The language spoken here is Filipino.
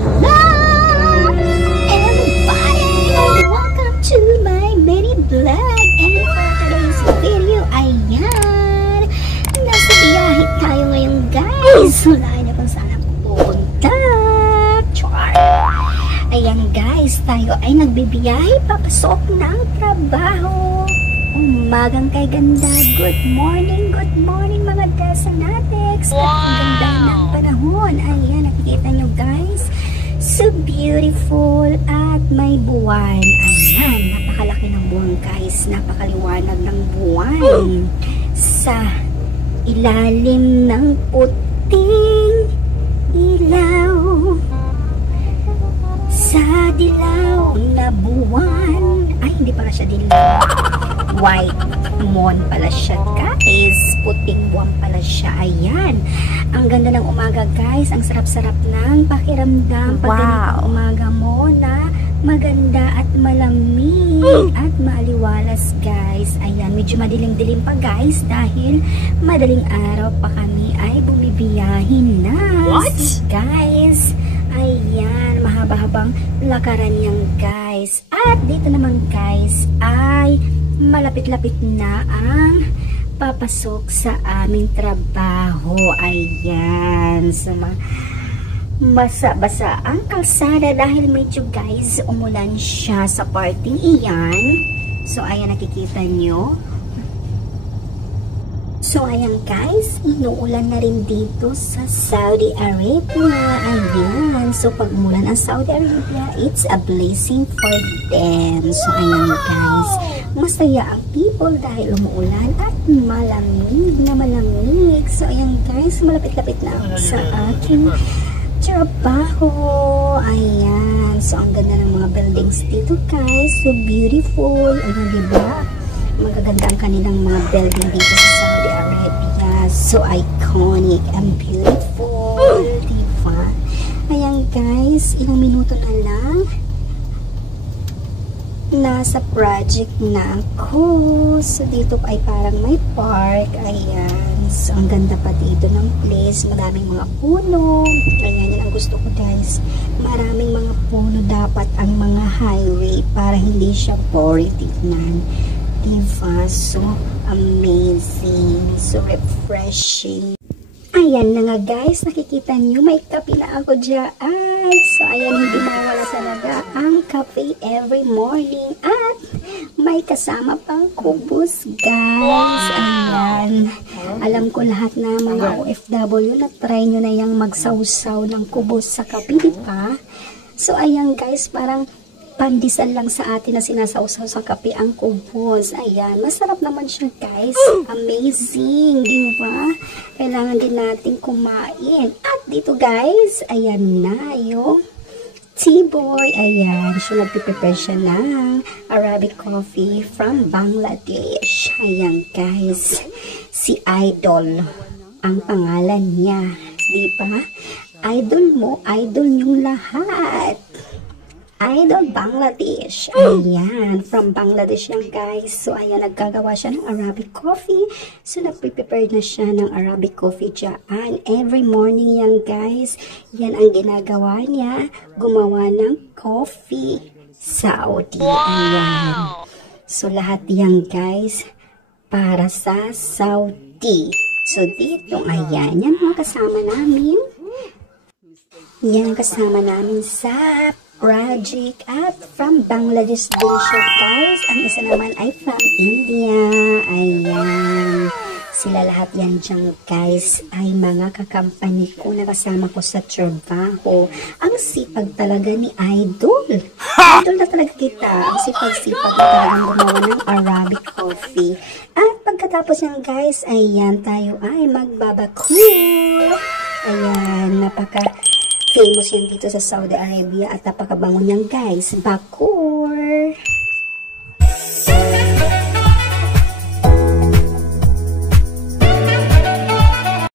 Hello, everybody! Welcome to my mini vlog. And for today's video, ayan, nasa biyahe tayo ngayon, guys. Wala na kung saan ako pupunta. Char! Ayan, guys, tayo ay nagbibiyahe papasok ng trabaho. Umagang kay ganda. Good morning mga Dasanatics. Wow! At ang ganda ng panahon. Ayan, nakikita nyo guys. So beautiful at may buwan. Ayan, napakalaki ng buwan guys. Napakaliwanag ng buwan. Sa ilalim ng puting ilaw. Sa dilaw na buwan. Ay, hindi pala siya dilaw. White moon pala siya guys. Puting buwan pala siya. Ayan. Ang ganda ng umaga guys. Ang sarap-sarap ng pakiramdam. Pag ganitong umaga mo na maganda at malamig at maaliwalas guys. Ayan. Medyo madilim-dilim pa guys. Dahil madaling araw pa kami ay bumibiyahin na. What? Guys. Ayan. Mahaba-habang lakaran yan guys. At dito naman guys ay malapit-lapit na ang papasok sa aming trabaho. Ayan. So, basa-basa ang kalsada dahil medyo guys umulan siya sa parting iyan. So, ayan nakikita nyo. So, ayan guys, inuulan na rin dito sa Saudi Arabia. Ayan. So, pag umulan ang Saudi Arabia, it's a blessing for them. So, ayan guys, masaya ang people dahil umuulan at malamig na malamig. So, ayan guys, malapit-lapit na ako sa aking trabaho. Ayan. So, ang ganda ng mga buildings dito guys. So, beautiful. Ayan, diba? Magaganda ang kanilang mga building dito sa Saudi Arabia. So iconic and beautiful. Diba? Ayan guys, ilang minuto na lang nasa project na ako. So dito ay parang may park. Ayan. So ang ganda pa dito ng place. Maraming mga puno. Ayan, yan ang gusto ko guys. Maraming mga puno dapat ang mga highway para hindi siya boring tignan. Diba? So amazing. So refreshing. Ayan na nga guys. Nakikita nyo, may kape na ako dyan. So ayan, hindi mawala talaga ang kape every morning. At may kasama pang kubos guys. Ayan. Alam ko lahat na mga OFW na try nyo na yung magsawsaw ng kubos sa kape, diba? So ayan guys, parang pandesal lang sa atin na sinasawsaw sa kape ang kubos. Ayan, masarap naman siya guys. Amazing, di ba? Kailangan din natin kumain. At dito guys, ayan na yung T-boy. Ayan, siya nagpiprepare siya ng Arabic coffee from Bangladesh. Ayan guys, si Idol ang pangalan niya. Di ba? Idol mo, idol niyong lahat. Idol Bangladesh. Ayan. From Bangladesh yan guys. So ayan, naggagawa siya ng Arabic coffee. So nagpe-prepare na siya ng Arabic coffee dyan. Every morning yan guys. Yan ang ginagawa niya. Gumawa ng coffee Saudi. Ayan. So lahat yan guys para sa Saudi. So dito, ayan. Yan mga kasama namin. Yan kasama namin sa project at from Bangladesh din siya guys. Ang isa naman ay from India. Ayan. Sila lahat yan dyan guys ay mga kakampany ko na kasama ko sa trabaho. Ang sipag talaga ni Idol. Idol na talaga kita. Ang sipag-sipag na talagang gumawa ng Arabic coffee. At pagkatapos yan guys, ayan tayo ay magbabakur. Ayan, napaka famous yan dito sa Saudi Arabia at napakabango niyan guys. Bakur.